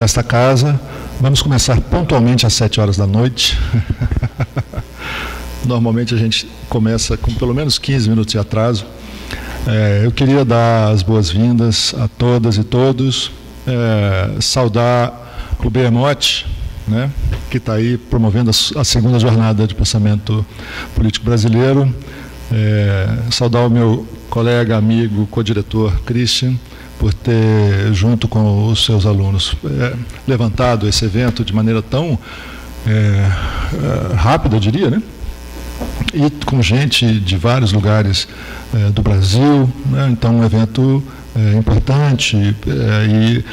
Esta casa, vamos começar pontualmente às 7 horas da noite. Normalmente a gente começa com pelo menos 15 minutos de atraso. Eu queria dar as boas-vindas a todas e todos, saudar o Behemoth, né, que está aí promovendo a segunda jornada de pensamento político brasileiro, saudar o meu colega, amigo, co-diretor Christian, por ter, junto com os seus alunos, levantado esse evento de maneira tão rápida, eu diria, né? E com gente de vários lugares do Brasil, né? Então um evento importante, e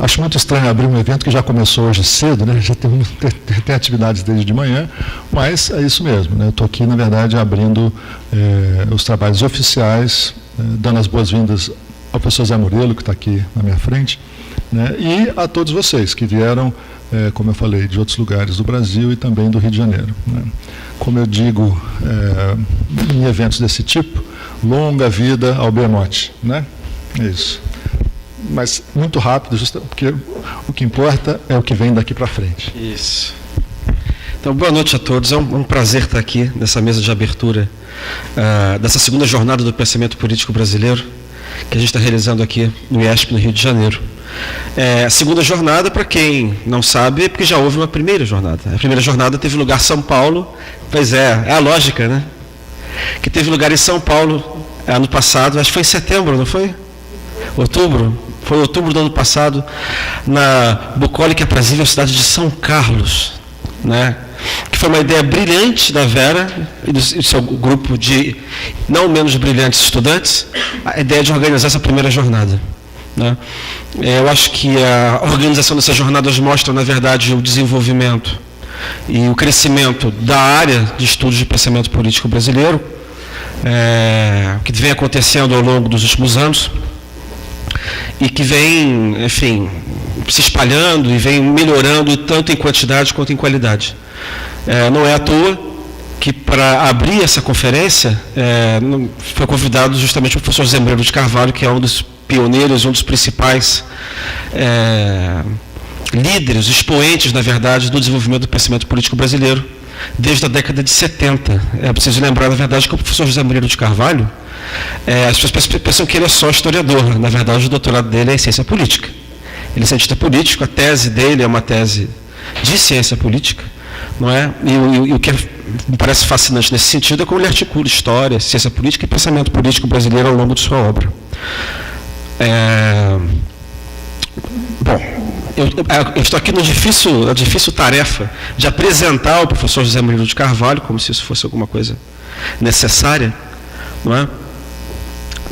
acho muito estranho abrir um evento que já começou hoje cedo, né? Já tem atividades desde de manhã, mas é isso mesmo, né? Estou aqui, na verdade, abrindo os trabalhos oficiais, dando as boas-vindas ao professor Zé Murilo, que está aqui na minha frente, né, e a todos vocês que vieram, como eu falei, de outros lugares do Brasil e também do Rio de Janeiro, né. Como eu digo em eventos desse tipo, longa vida ao Behemoth, né? É isso. Mas muito rápido, porque o que importa é o que vem daqui para frente. Isso. Então, boa noite a todos. É um prazer estar aqui nessa mesa de abertura dessa segunda jornada do pensamento político brasileiro, que a gente está realizando aqui no IESP, no Rio de Janeiro. A segunda jornada, para quem não sabe, é porque já houve uma primeira jornada. A primeira jornada teve lugar em São Paulo, pois é a lógica, né? Que teve lugar em São Paulo ano passado, acho que foi em setembro, não foi? Outubro? Foi outubro do ano passado, na bucólica e aprazível cidade de São Carlos, né? Que foi uma ideia brilhante da Vera e do seu grupo de não menos brilhantes estudantes, a ideia de organizar essa primeira jornada, né? Eu acho que a organização dessas jornadas mostra, na verdade, o desenvolvimento e o crescimento da área de estudos de pensamento político brasileiro, que vem acontecendo ao longo dos últimos anos e que vem, enfim, se espalhando e vem melhorando tanto em quantidade quanto em qualidade. Não é à toa que, para abrir essa conferência, foi convidado justamente o professor Zé Murilo de Carvalho, que é um dos pioneiros, um dos principais líderes, expoentes, na verdade, do desenvolvimento do pensamento político brasileiro, desde a década de 70. É preciso lembrar, na verdade, que o professor José Murilo de Carvalho, as pessoas pensam que ele é só historiador. Na verdade, o doutorado dele é em ciência política. Ele é cientista político, a tese dele é uma tese de ciência política, não é? E o que me parece fascinante nesse sentido é como ele articula história, ciência política e pensamento político brasileiro ao longo de sua obra. Bom, eu estou aqui na difícil tarefa de apresentar o professor José Murilo de Carvalho, como se isso fosse alguma coisa necessária, não é?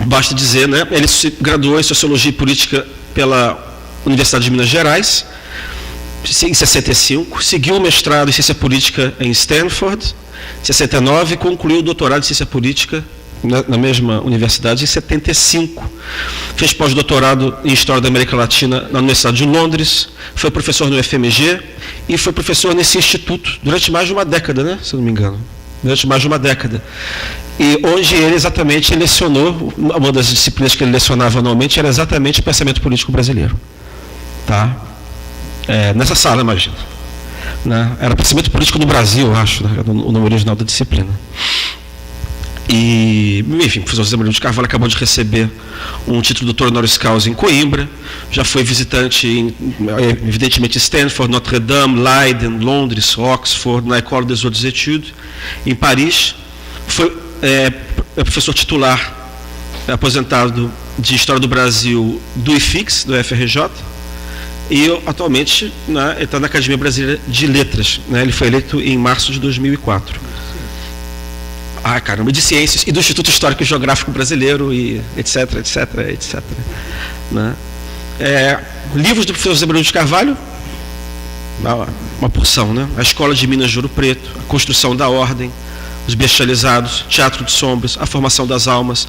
Basta dizer, né? Ele se graduou em Sociologia e Política pela Universidade de Minas Gerais, em 65, seguiu o mestrado em Ciência Política em Stanford, em 69, e concluiu o doutorado em Ciência Política na mesma universidade em 75. Fez pós-doutorado em História da América Latina na Universidade de Londres, foi professor no UFMG e foi professor nesse instituto durante mais de uma década, né? Se eu não me engano. Durante mais de uma década. E onde ele exatamente lecionou, uma das disciplinas que ele lecionava anualmente era exatamente o pensamento político brasileiro. Tá? Nessa sala, imagina. Né? Era pensamento político no Brasil, eu acho, né? O nome original da disciplina. E, enfim, o professor José Murilo de Carvalho acabou de receber um título de doutor honoris causa em Coimbra, já foi visitante, evidentemente, Stanford, Notre Dame, Leiden, Londres, Oxford, na École des Hautes Études, em Paris. Foi professor titular, aposentado de História do Brasil do IFIX, do FRJ, e atualmente está na Academia Brasileira de Letras, né? Ele foi eleito em março de 2004. De Ciências e do Instituto Histórico e Geográfico Brasileiro, e etc, etc, etc. Né? Livros do professor Zé Murilo de Carvalho, uma porção, né? A Escola de Minas de Ouro Preto, A Construção da Ordem, Os Bestializados, Teatro de Sombras, A Formação das Almas,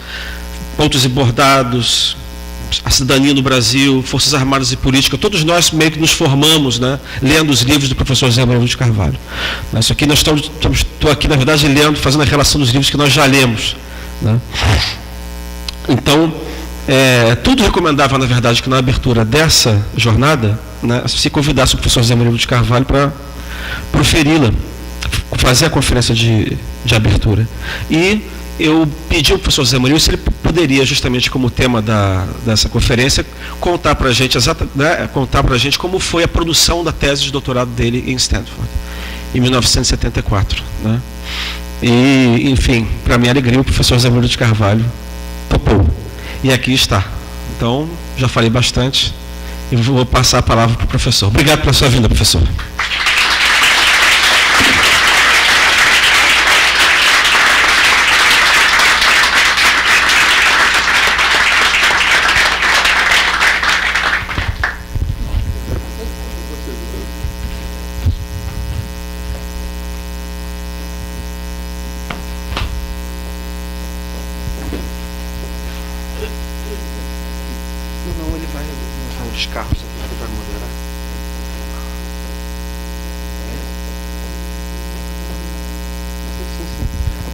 Pontos e Bordados, A Cidadania no Brasil, Forças Armadas e Política. Todos nós meio que nos formamos, né, lendo os livros do professor Zé Murilo de Carvalho. Isso aqui nós estou aqui, na verdade, lendo, fazendo a relação dos livros que nós já lemos, né? Então, Tudo recomendava, na verdade, que na abertura dessa jornada, né, se convidasse o professor Zé Murilo de Carvalho para proferi-la, fazer a conferência de abertura. E eu pedi ao professor Zé Murilo se ele poderia, justamente como tema dessa conferência, contar para a gente, como foi a produção da tese de doutorado dele em Stanford, em 1974. Né? E, enfim, para minha alegria, o professor Zé Murilo de Carvalho topou. E aqui está. Então, já falei bastante e vou passar a palavra para o professor. Obrigado pela sua vinda, professor.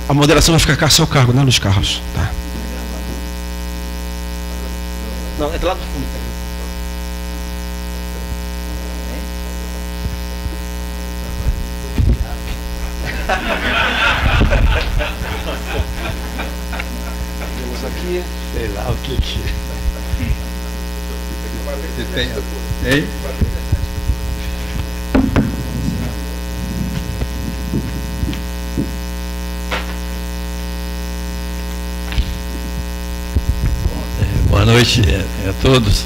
A moderação vai ficar a seu cargo, né, Luiz Carlos? Tá. Não, é do lado do fundo. Temos aqui. Sei lá o que você tem. Hein? Boa noite a todos.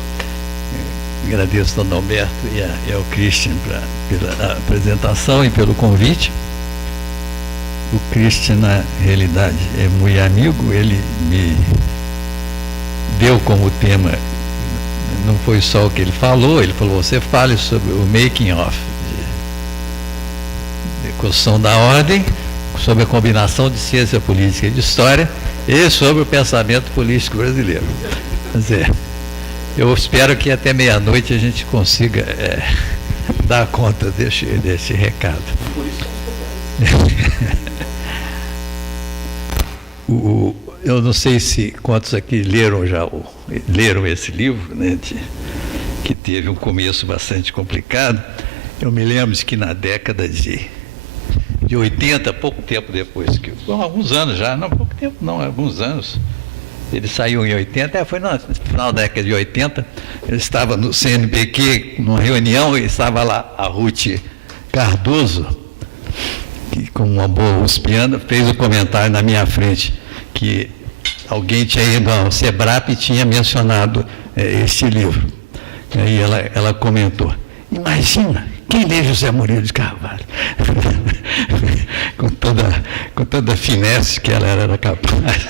Agradeço ao Norberto e ao Christian pela apresentação e pelo convite. O Christian, na realidade, é muito amigo. Ele me deu como tema, não foi só o que ele falou você fale sobre o making of de construção da ordem, sobre a combinação de ciência política e de história e sobre o pensamento político brasileiro. Quer dizer, eu espero que até meia-noite a gente consiga dar conta desse recado. Eu não sei se quantos aqui leram esse livro, né, que teve um começo bastante complicado. Eu me lembro de que na década de 80, pouco tempo depois, alguns anos já, não pouco tempo não, alguns anos, ele saiu em 80, foi no final da década de 80, ele estava no CNPq, numa reunião, e estava lá a Ruth Cardoso, que, como uma boa uspiana, fez um comentário na minha frente, que alguém tinha ido ao SEBRAP e tinha mencionado este livro. E aí ela comentou, imagina, quem lê José Murilo de Carvalho? com toda a finesse que ela era capaz.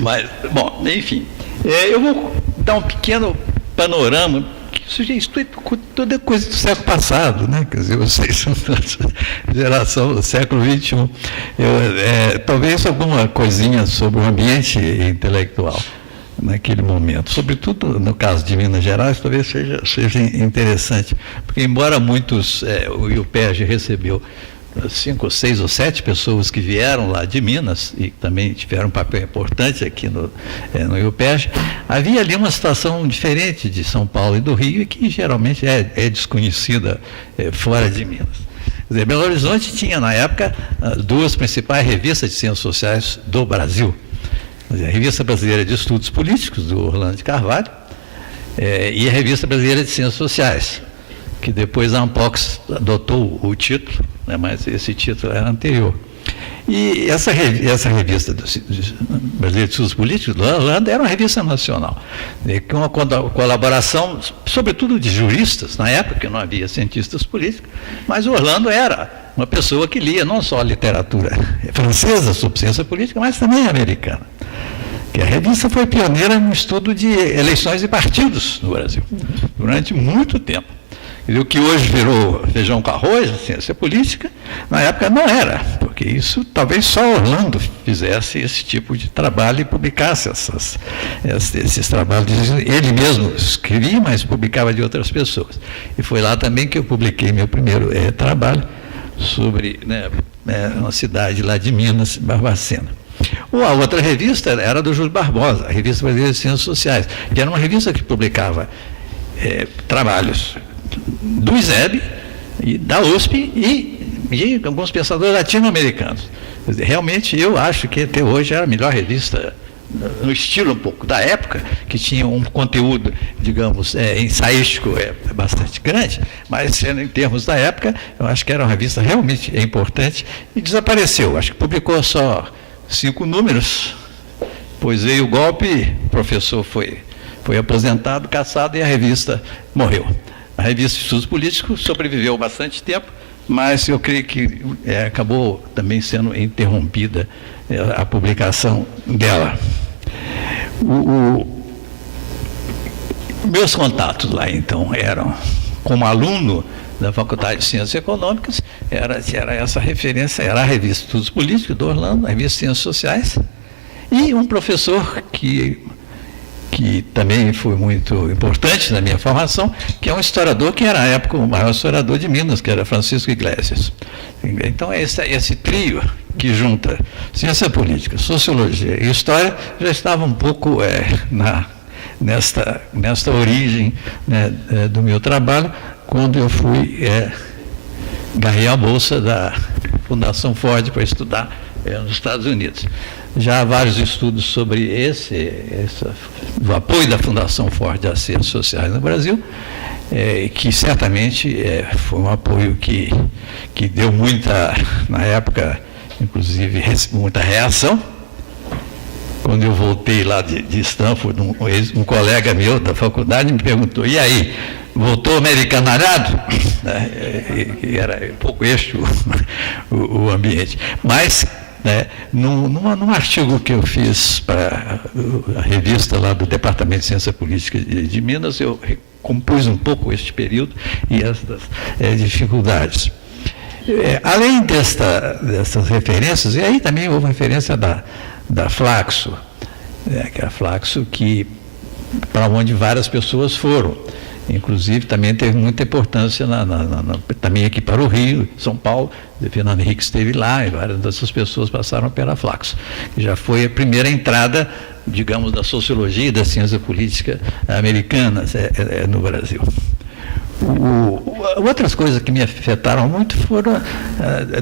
Mas, bom, enfim, eu vou dar um pequeno panorama, que isso é toda coisa do século passado, né? Quer dizer, vocês são geração do século XXI. Talvez alguma coisinha sobre o ambiente intelectual naquele momento, sobretudo no caso de Minas Gerais, talvez seja interessante, porque embora muitos, o IUPERJ recebeu 5, 6 ou 7 pessoas que vieram lá de Minas e também tiveram um papel importante aqui no IUPERJ, havia ali uma situação diferente de São Paulo e do Rio e que geralmente é desconhecida fora de Minas. Quer dizer, Belo Horizonte tinha, na época, as 2 principais revistas de ciências sociais do Brasil. Quer dizer, a Revista Brasileira de Estudos Políticos, do Orlando de Carvalho, e a Revista Brasileira de Ciências Sociais, que depois a Ampox adotou o título, né, mas esse título era anterior. E essa revista Brasileira de Estudos Políticos do Orlando era uma revista nacional, com uma colaboração, sobretudo de juristas, na época que não havia cientistas políticos, mas o Orlando era uma pessoa que lia não só a literatura francesa sobre ciência política, mas também americana. Que a revista foi pioneira no estudo de eleições e partidos no Brasil, durante muito tempo. E o que hoje virou feijão com arroz, a ciência política, na época não era, porque isso talvez só Orlando fizesse esse tipo de trabalho e publicasse esses trabalhos. Ele mesmo escrevia, mas publicava de outras pessoas. E foi lá também que eu publiquei meu primeiro trabalho sobre, né, uma cidade lá de Minas, Barbacena. A outra revista era do Júlio Barbosa, a Revista Brasileira de Ciências Sociais, que era uma revista que publicava trabalhos do ISEB, e da USP e de alguns pensadores latino-americanos. Realmente, eu acho que até hoje era a melhor revista, no estilo um pouco da época, que tinha um conteúdo, digamos, ensaístico bastante grande, mas em termos da época, eu acho que era uma revista realmente importante e desapareceu. Acho que publicou só 5 números, pois veio o golpe, o professor foi aposentado, cassado e a revista morreu. A revista de Estudos Políticos sobreviveu bastante tempo, mas eu creio que acabou também sendo interrompida a publicação dela. Meus contatos lá, então, eram como aluno da Faculdade de Ciências Econômicas, era essa referência, era a revista Estudos Políticos do Orlando, a revista Ciências Sociais, e um professor que também foi muito importante na minha formação, que é um historiador que era, à época, o maior historiador de Minas, que era Francisco Iglesias. Então, esse trio que junta ciência política, sociologia e história já estava um pouco nesta origem, né, do meu trabalho, quando eu ganhei a bolsa da Fundação Ford para estudar nos Estados Unidos. Já há vários estudos sobre o apoio da Fundação Ford às ciências sociais no Brasil, que certamente foi um apoio que deu na época, inclusive, muita reação. Quando eu voltei lá de Stanford, um colega meu da faculdade me perguntou: e aí, voltou americanalhado? E era um pouco este o ambiente. Mas, num artigo que eu fiz para a revista lá do Departamento de Ciência Política de Minas, eu compus um pouco este período e estas dificuldades. Além dessas referências, e aí também houve referência da Flaxo, que é a Flaxo para onde várias pessoas foram. Inclusive, também teve muita importância também aqui para o Rio, São Paulo. O Fernando Henrique esteve lá e várias dessas pessoas passaram pela Flaxo. Já foi a primeira entrada, digamos, da sociologia e da ciência política americanas no Brasil. Outras coisas que me afetaram muito foram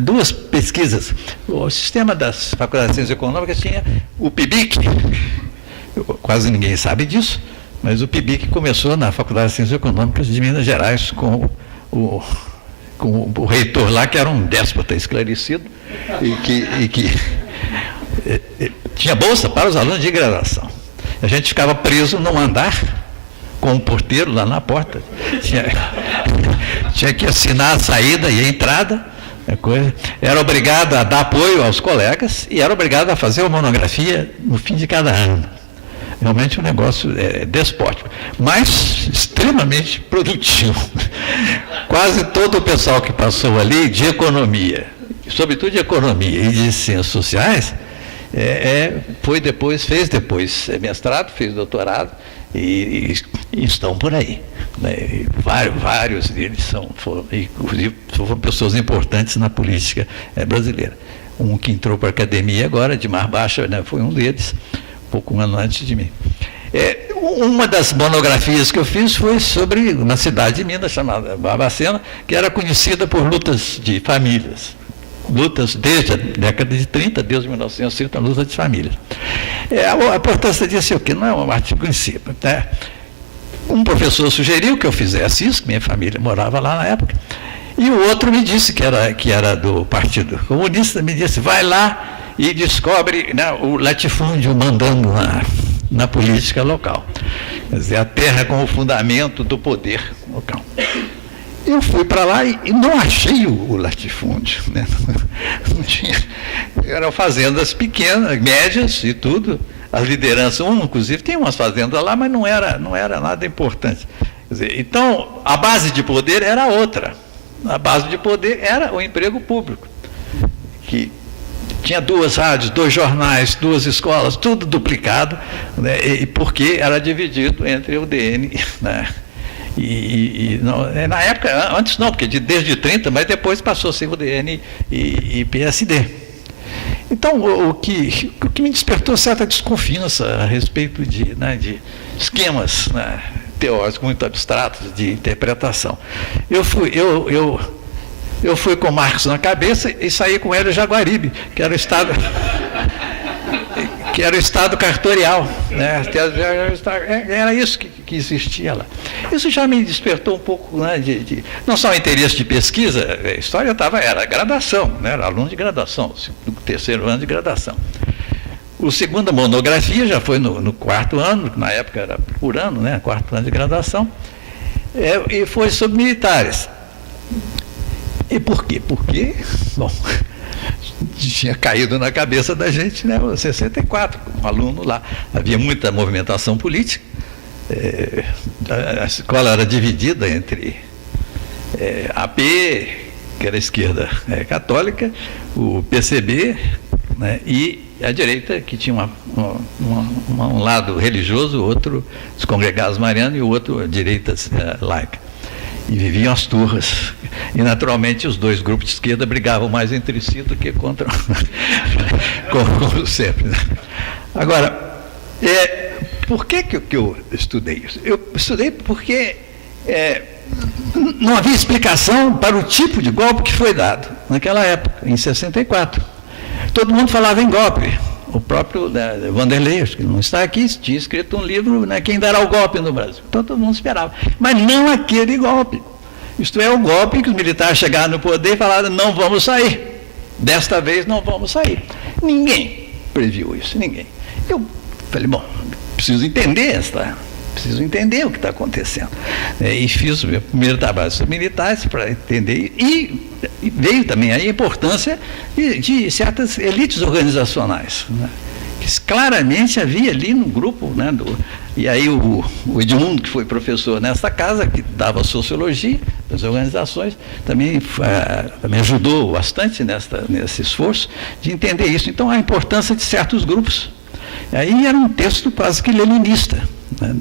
2 pesquisas. O sistema das faculdades de ciências econômicas tinha o PIBIC, quase ninguém sabe disso, mas o PIBIC começou na Faculdade de Ciências Econômicas de Minas Gerais com o reitor lá, que era um déspota esclarecido e que tinha bolsa para os alunos de graduação. A gente ficava preso num andar com um porteiro lá na porta. Tinha que assinar a saída e a entrada. Era obrigado a dar apoio aos colegas e era obrigado a fazer uma monografia no fim de cada ano. Realmente um negócio despótico, mas extremamente produtivo. Quase todo o pessoal que passou ali de economia, sobretudo de economia e de ciências sociais, fez depois mestrado, fez doutorado e estão por aí. Né? Vários deles foram pessoas importantes na política brasileira. Um que entrou para a academia agora, de Mar Baixa, né, foi um deles, um ano antes de mim. Uma das monografias que eu fiz foi sobre uma cidade de Minas chamada Barbacena, que era conhecida por lutas de famílias. Lutas desde a década de 30, desde 1930, luta de famílias. A importância disso é o quê? Não é um artigo em si. Né? Um professor sugeriu que eu fizesse isso, minha família morava lá na época, e o outro me disse, que era do Partido Comunista, me disse: vai lá e descobre, né, o latifúndio mandando na política local. Quer dizer, a terra como fundamento do poder local. Eu fui para lá e não achei o latifúndio. Né? Não tinha, eram fazendas pequenas, médias e tudo. As lideranças, inclusive, tem umas fazendas lá, mas não era nada importante. Quer dizer, então, a base de poder era outra. A base de poder era o emprego público, que tinha 2 rádios, 2 jornais, 2 escolas, tudo duplicado, né, porque era dividido entre o DN, né, Não, na época, antes não, porque desde 30, mas depois passou a ser o DN e PSD. Então, o que me despertou certa desconfiança a respeito de esquemas, né, teóricos muito abstratos de interpretação. Eu fui com Marx na cabeça e saí com Hélio Jaguaribe, que era o Estado cartorial, né? Era isso que existia lá. Isso já me despertou um pouco, né, não só interesse de pesquisa, a história era graduação, né? Era aluno de graduação, do terceiro ano de graduação. O segunda monografia já foi no quarto ano, na época era por ano, né? Quarto ano de graduação, e foi sobre militares. E por quê? Porque, bom, tinha caído na cabeça da gente, né, o 64, como aluno lá. Havia muita movimentação política, a escola era dividida entre AP, que era a esquerda católica, o PCB, né, e a direita, que tinha um lado religioso, outro dos congregados marianos e o outro a direita laica. E viviam as turras. E, naturalmente, os dois grupos de esquerda brigavam mais entre si do que contra... como sempre. Né? Agora, por que eu estudei isso? Eu estudei porque não havia explicação para o tipo de golpe que foi dado naquela época, em 64. Todo mundo falava em golpe. O próprio Vanderlei, que não está aqui, tinha escrito um livro, né, Quem Dará o Golpe no Brasil. Então todo mundo esperava. Mas não aquele golpe. Isto é, o golpe que os militares chegaram no poder e falaram, não vamos sair. Desta vez não vamos sair. Ninguém previu isso, ninguém. Eu falei, bom, preciso entender o que está acontecendo. E fiz o meu primeiro trabalho sobre militares para entender. E veio também a importância de certas elites organizacionais, né? Que claramente havia ali no grupo, né, e aí o Edmundo, que foi professor nessa casa, que dava sociologia das organizações, também ajudou bastante nesse esforço de entender isso. Então, a importância de certos grupos. Aí era um texto quase que leninista, né,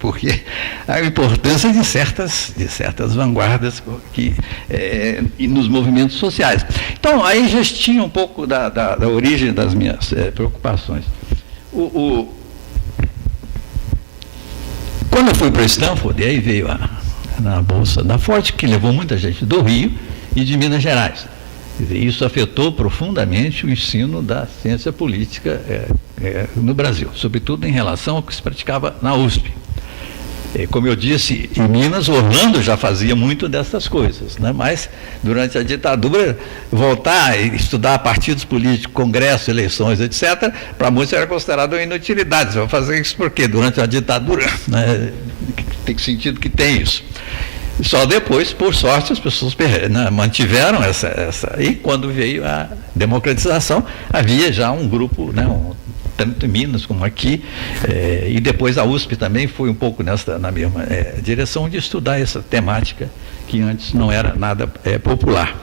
porque a importância de certas vanguardas e nos movimentos sociais. Então, aí já tinha um pouco da origem das minhas preocupações. Quando eu fui para Stanford, e aí veio na Bolsa da Ford, que levou muita gente do Rio e de Minas Gerais. Isso afetou profundamente o ensino da ciência política no Brasil, sobretudo em relação ao que se praticava na USP. Como eu disse, em Minas, Orlando já fazia muito dessas coisas, né? Mas durante a ditadura, voltar e estudar partidos políticos, congresso, eleições, etc., para muitos era considerado uma inutilidade. Você vai fazer isso por quê? Durante a ditadura, né? Tem sentido que tem isso. Só depois, por sorte, as pessoas mantiveram essa. E quando veio a democratização, havia já um grupo, né, tanto em Minas como aqui, e depois a USP também foi um pouco na mesma direção de estudar essa temática que antes não era nada popular.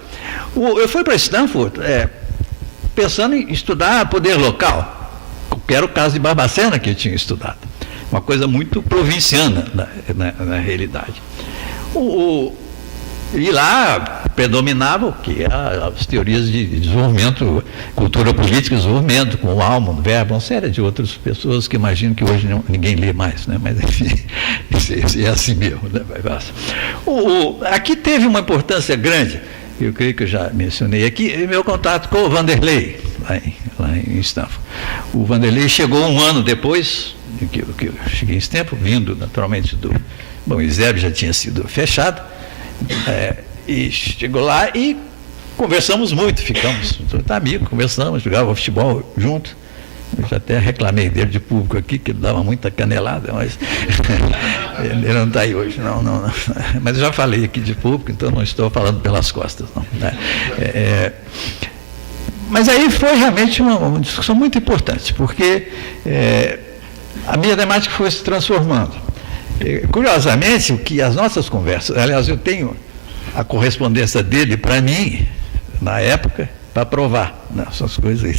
Eu fui para Stanford pensando em estudar poder local, que era o caso de Barbacena que eu tinha estudado. Uma coisa muito provinciana na realidade. E lá predominava o que? As teorias de desenvolvimento, cultura política, desenvolvimento, com o Almond, Verbo, uma série de outras pessoas que imagino que hoje ninguém lê mais, né? Mas enfim, é assim mesmo, né? Aqui teve uma importância grande, eu creio que eu já mencionei aqui, meu contato com o Vanderlei, lá em Stanford. O Vanderlei chegou um ano depois que eu cheguei em Stanford, vindo naturalmente Bom, o ISEB já tinha sido fechado, e chegou lá e conversamos muito, ficamos amigos, conversamos, jogávamos futebol junto. Eu já até reclamei dele de público aqui, que ele dava muita canelada, mas ele não está aí hoje, não. Mas eu já falei aqui de público, então não estou falando pelas costas, não. Mas aí foi realmente uma discussão muito importante, porque a minha temática foi se transformando. Curiosamente, o que as nossas conversas, aliás, eu tenho a correspondência dele para mim, na época, para provar, Não, essas coisas aí.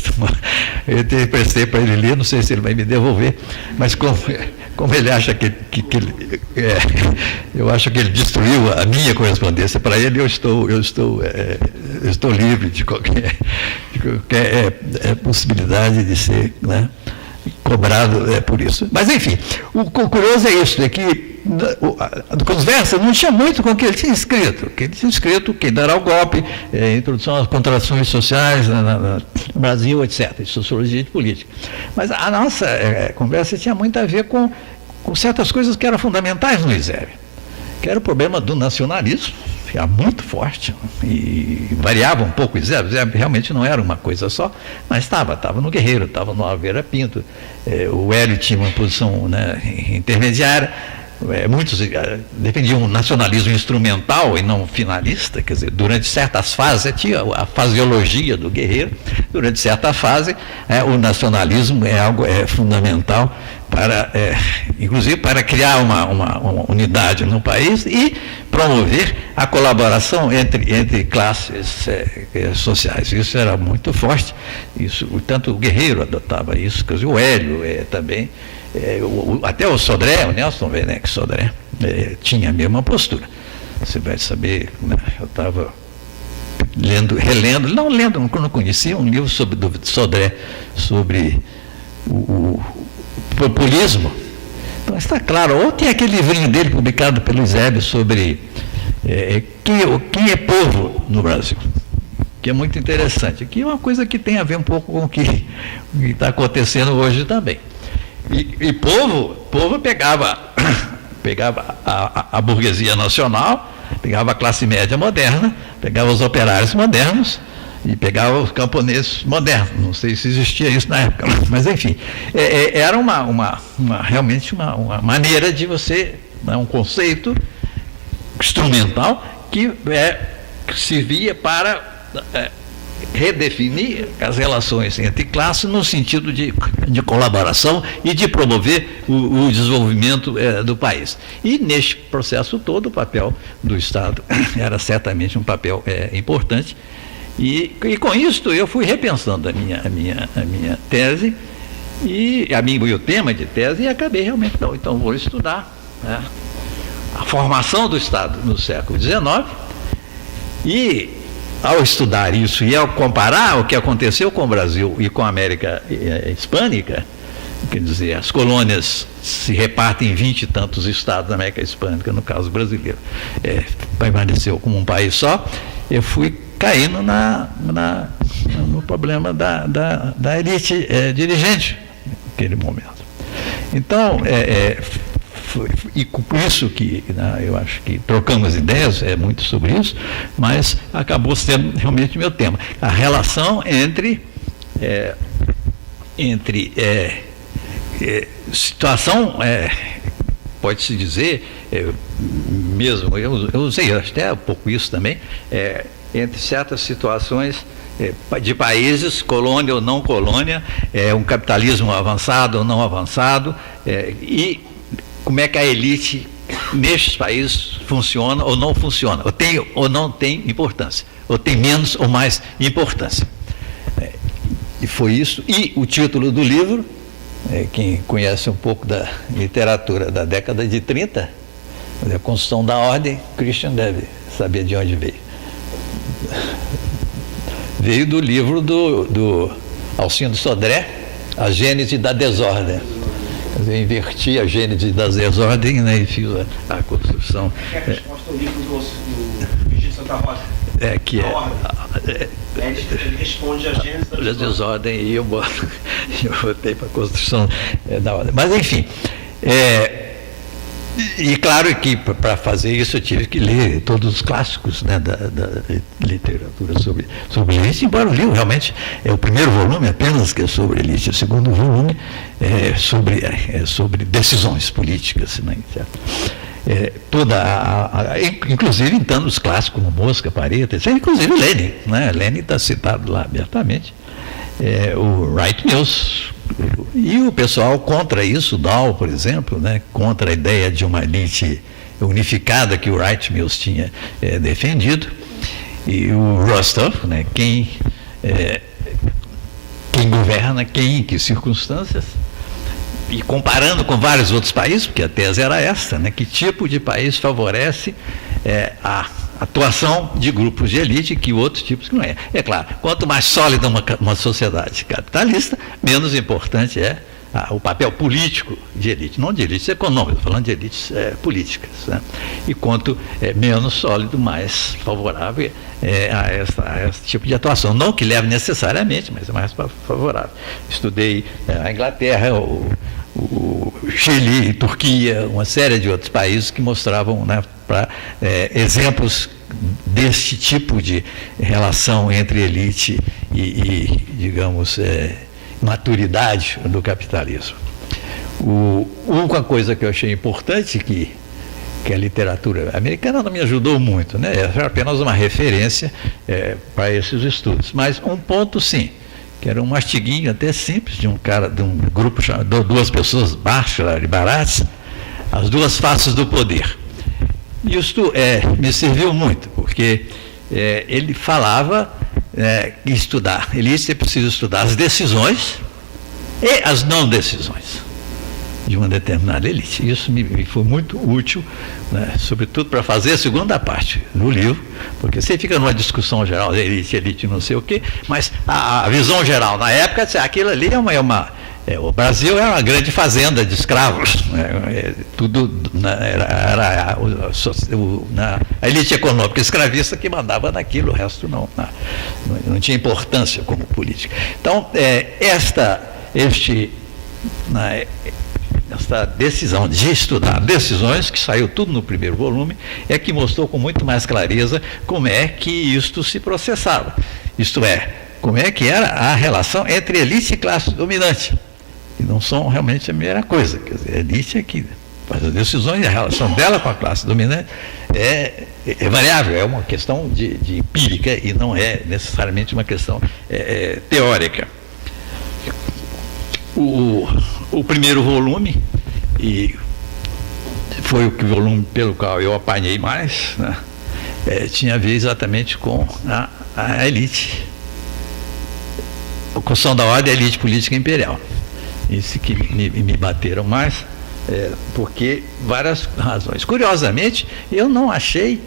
Eu emprestei para ele ler, não sei se ele vai me devolver, mas como ele acha eu acho que ele destruiu a minha correspondência para ele, eu estou livre de qualquer possibilidade de ser, né, cobrado por isso. Mas, enfim, o curioso é isso, é que a conversa não tinha muito com o que ele tinha escrito. Quem dará o golpe, introdução às contradições sociais no Brasil, etc., de sociologia e de política. Mas a nossa conversa tinha muito a ver com certas coisas que eram fundamentais no Eusébio, que era o problema do nacionalismo, que era muito forte, e variava um pouco o Eusébio. Realmente não era uma coisa só, mas estava no Guerreiro, estava no Alveira Pinto, o Hélio tinha uma posição, né, intermediária. Muitos defendiam um nacionalismo instrumental e não finalista, quer dizer, durante certas fases, tinha a faseologia do Guerreiro, durante certa fase, o nacionalismo é algo fundamental, inclusive para criar uma unidade no país e promover a colaboração entre classes sociais. Isso era muito forte, tanto o Guerreiro adotava isso, quer dizer, o Hélio também. Até o Sodré, o Nelson Werneck Sodré, tinha a mesma postura. Você vai saber, né, eu estava relendo, não conhecia um livro do Sodré sobre o populismo. Então está claro, ou tem aquele livrinho dele publicado pelo Eusébio sobre quem é povo no Brasil, que é muito interessante. Aqui é uma coisa que tem a ver um pouco com o que está acontecendo hoje também. E povo pegava a burguesia nacional, pegava a classe média moderna, pegava os operários modernos e pegava os camponeses modernos. Não sei se existia isso na época, mas enfim, era realmente uma maneira de você, um conceito instrumental que servia para redefinir as relações entre classes no sentido de colaboração e de promover o desenvolvimento do país. E neste processo todo o papel do Estado era certamente um papel importante. E com isso eu fui repensando a minha tese e o tema de tese, e acabei realmente, então vou estudar, né, a formação do Estado no século XIX. E ao estudar isso e ao comparar o que aconteceu com o Brasil e com a América Hispânica, quer dizer, as colônias se repartem em 20 e tantos estados da América Hispânica, no caso brasileiro, permaneceu como um país só, eu fui caindo no problema da elite dirigente naquele momento. Então, e com isso que, né, eu acho que trocamos ideias, muito sobre isso, mas acabou sendo realmente meu tema. A relação entre situação, pode-se dizer, mesmo, eu usei até um pouco isso também, entre certas situações de países, colônia ou não colônia, um capitalismo avançado ou não avançado, e como é que a elite nestes países funciona ou não funciona, ou tem ou não tem importância, ou tem menos ou mais importância. E foi isso. E o título do livro, quem conhece um pouco da literatura da década de 30, a Construção da Ordem, Christian deve saber de onde veio. Veio do livro do Alcindo Sodré, A Gênese da Desordem. Eu inverti a gênese das desordens, né, e fiz a construção. Que é a resposta ao livro do Virgílio Santa Rosa. Ele responde a gênese da desordem e eu botei para a construção da ordem. Mas, enfim, e claro que para fazer isso eu tive que ler todos os clássicos, né, da literatura sobre elite, embora o livro realmente é o primeiro volume apenas que é sobre elite, o segundo volume é sobre decisões políticas, né, certo? Inclusive então os clássicos como Mosca, Pareta, etc. Inclusive Lenin, né? Lenin está citado lá abertamente, o Wright Mills. E o pessoal contra isso, Dow, por exemplo, né, contra a ideia de uma elite unificada que o Wright Mills tinha defendido, e o Rostov, né, quem quem governa, quem, em que circunstâncias, e comparando com vários outros países, porque a tese era essa, né? Que tipo de país favorece a atuação de grupos de elite que outros tipos que não é. É claro, quanto mais sólida uma sociedade capitalista, menos importante é o papel político de elite, não de elites econômicas, estou falando de elites políticas, né? E quanto menos sólido, mais favorável a esse tipo de atuação. Não que leve necessariamente, mas é mais favorável. Estudei a Inglaterra, o Chile, Turquia, uma série de outros países que mostravam, né, exemplos deste tipo de relação entre elite e digamos, maturidade do capitalismo. Uma coisa que eu achei importante que a literatura americana não me ajudou muito, né? Era apenas uma referência para esses estudos. Mas um ponto, sim, que era um artiguinho até simples de um grupo chamado duas pessoas, Bachelor e Baratz, As Duas Faces do Poder. Isso me serviu muito, porque ele falava que estudar elite é preciso estudar as decisões e as não decisões de uma determinada elite. Isso me foi muito útil, né, sobretudo para fazer a segunda parte do livro, porque você fica numa discussão geral, elite, não sei o quê, mas a visão geral na época, aquilo ali o Brasil era uma grande fazenda de escravos, tudo era a elite econômica escravista que mandava naquilo, o resto não tinha importância como política. Então, esta decisão de estudar decisões, que saiu tudo no primeiro volume, é que mostrou com muito mais clareza como é que isto se processava. Isto é, como é que era a relação entre elite e classe dominante. Que não são realmente a mesma coisa. Quer dizer, a elite é que faz as decisões e a relação dela com a classe dominante é variável, é uma questão de empírica e não é necessariamente uma questão teórica. O primeiro volume, e foi o volume pelo qual eu apanhei mais, né, tinha a ver exatamente com a elite, a construção da ordem da elite política imperial. Isso que me bateram mais, porque várias razões. Curiosamente, eu não achei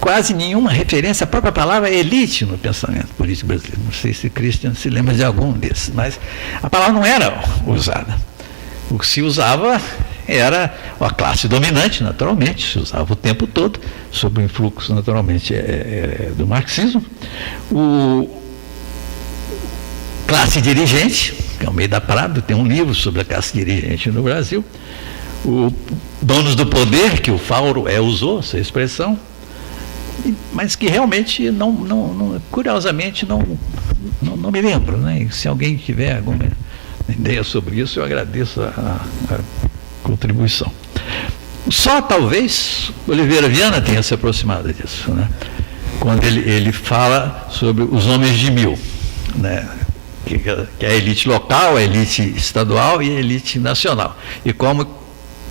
quase nenhuma referência à própria palavra elite no pensamento político brasileiro. Não sei se Christian se lembra de algum desses, mas a palavra não era usada. O que se usava era a classe dominante, naturalmente, se usava o tempo todo, sob o influxo, naturalmente, do marxismo. Classe dirigente, que é o Almeida Prado, tem um livro sobre a classe dirigente no Brasil. O donos do poder, que o Fauro usou essa expressão, mas que realmente curiosamente não me lembro, né? Se alguém tiver alguma ideia sobre isso, eu agradeço a contribuição. Só talvez Oliveira Viana tenha se aproximado disso, né? Quando ele fala sobre os homens de mil, né? Que é a elite local, a elite estadual e a elite nacional. E como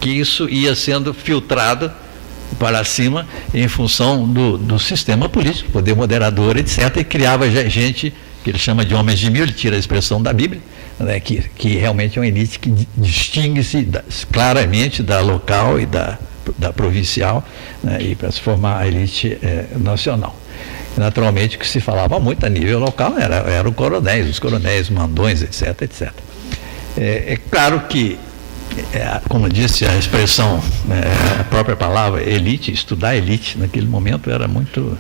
que isso ia sendo filtrado para cima em função do sistema político, poder moderador, etc. E criava gente que ele chama de homens de mil, ele tira a expressão da Bíblia, né, que realmente é uma elite que distingue-se claramente da local e da provincial, né, e para se formar a elite nacional. Naturalmente, o que se falava muito a nível local eram os coronéis, mandões, etc, etc. É claro que, como disse a expressão, a própria palavra elite, estudar elite naquele momento era muito,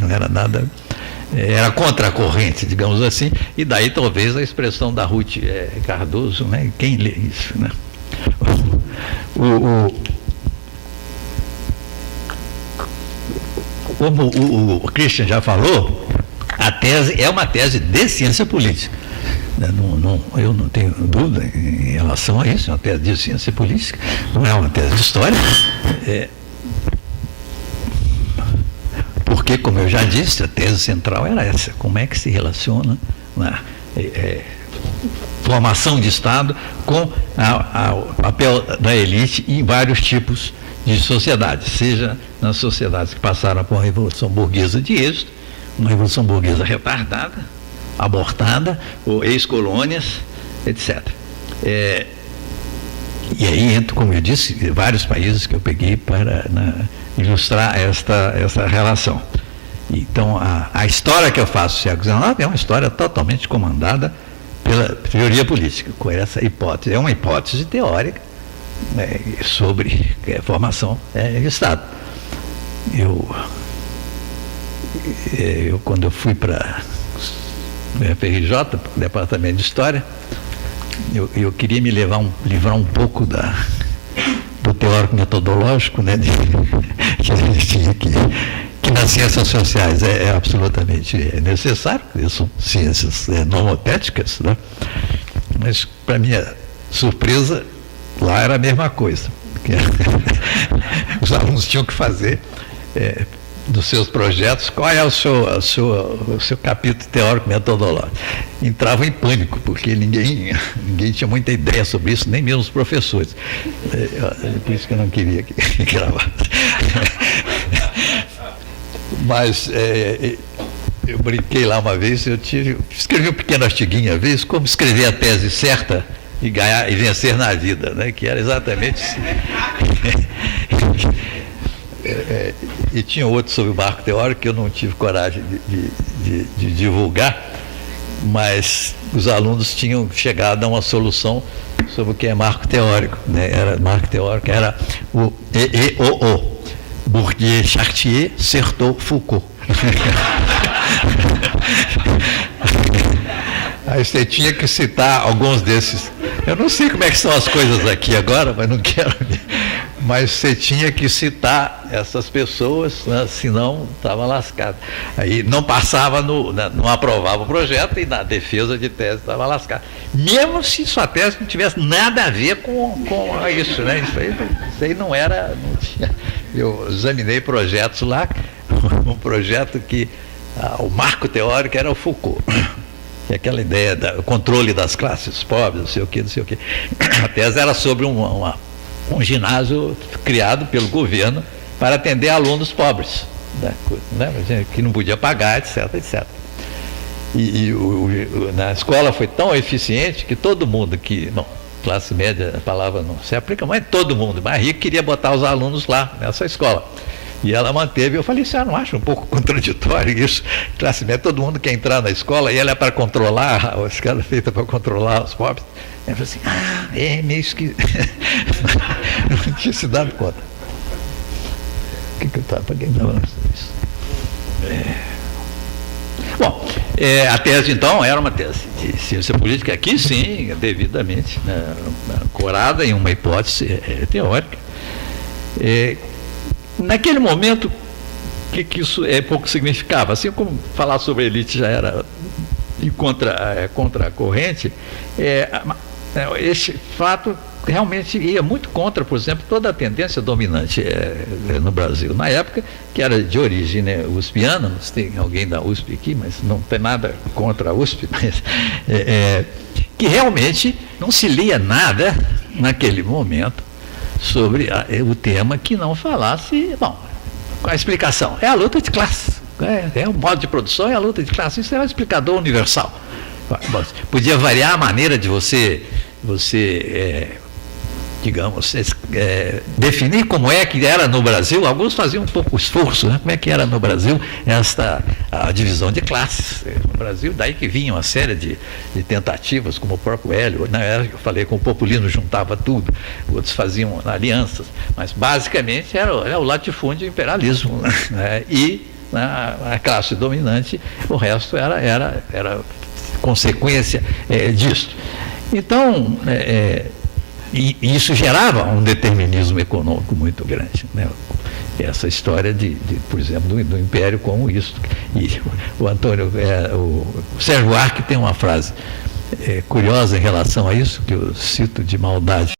não era nada, era contra a corrente, digamos assim, e daí talvez a expressão da Ruth Cardoso, né? Quem lê isso, né? Como o Christian já falou, a tese é uma tese de ciência política. Eu não tenho dúvida em relação a isso, é uma tese de ciência política, não é uma tese de história. Porque, como eu já disse, a tese central era essa: como é que se relaciona a formação de Estado com o papel da elite em vários tipos de sociedades, seja nas sociedades que passaram por uma revolução burguesa de êxito, uma revolução burguesa retardada, abortada, ou ex-colônias, etc. E aí entro, como eu disse, vários países que eu peguei para ilustrar essa relação. Então, a história que eu faço do século XIX é uma história totalmente comandada pela teoria política, com essa hipótese. É uma hipótese teórica sobre formação de Estado. Quando eu fui para o FRJ, para o Departamento de História, eu queria me livrar um pouco do teórico metodológico, né, que a gente tinha que nas ciências sociais é absolutamente necessário, são ciências nomotéticas, né? Mas, para minha surpresa, lá era a mesma coisa. Os alunos tinham que fazer dos seus projetos, qual é o seu capítulo teórico metodológico. Entrava em pânico, porque ninguém tinha muita ideia sobre isso, nem mesmo os professores. Por isso que eu não queria que gravasse. Mas eu brinquei lá uma vez, escrevi um pequeno artiguinho, às vezes, como escrever a tese certa e ganhar e vencer na vida, né? Que era exatamente e tinha outro sobre o marco teórico que eu não tive coragem de divulgar, mas os alunos tinham chegado a uma solução sobre o que é marco teórico, né? Marco teórico era o EEOO, Bourdieu, Chartier, Certeau, Foucault. Aí você tinha que citar alguns desses. Eu não sei como é que são as coisas aqui agora, mas não quero. Mas você tinha que citar essas pessoas, né? Senão estava lascado. Aí não passava, não aprovava o projeto e na defesa de tese estava lascado. Mesmo se sua tese não tivesse nada a ver com isso, né? Isso aí não era. Não tinha. Eu examinei projetos lá, um projeto que o marco teórico era o Foucault. Que é aquela ideia do controle das classes pobres, não sei o quê. A tese era sobre um ginásio criado pelo governo para atender alunos pobres, né, que não podia pagar, etc. Na escola foi tão eficiente que todo mundo classe média, a palavra não se aplica, mas todo mundo, mais rico, queria botar os alunos lá nessa escola. E ela manteve, eu falei, você não acha um pouco contraditório isso? Classe média, todo mundo quer entrar na escola e ela é para controlar, a escola é feita para controlar os pobres. Eu falei assim, é meio esquisito. Não tinha se dado conta. O que eu estava pagando isso? Bom, a tese então era uma tese de ciência política, aqui sim, devidamente, né, corada em uma hipótese teórica. Naquele momento, o que isso pouco significava? Assim como falar sobre a elite já era contra a corrente, esse fato realmente ia muito contra, por exemplo, toda a tendência dominante no Brasil. Na época, que era de origem uspiana, não sei se tem alguém da USP aqui, mas não tem nada contra a USP, mas que realmente não se lia nada naquele momento sobre o tema que não falasse, qual a explicação? É a luta de classes, é o modo de produção, é a luta de classes, isso é um explicador universal. Podia variar a maneira de você digamos, definir como é que era no Brasil. Alguns faziam um pouco esforço, né? Como é que era no Brasil a divisão de classes no Brasil, daí que vinha uma série de tentativas, como o próprio Hélio, né? Eu falei que o populismo juntava tudo, outros faziam alianças, mas basicamente era o latifúndio e o imperialismo, né? E a classe dominante, o resto era consequência disso. Então, e isso gerava um determinismo econômico muito grande, né? Essa história por exemplo, do império como isso. E o Sérgio Buarque tem uma frase curiosa em relação a isso, que eu cito de maldade.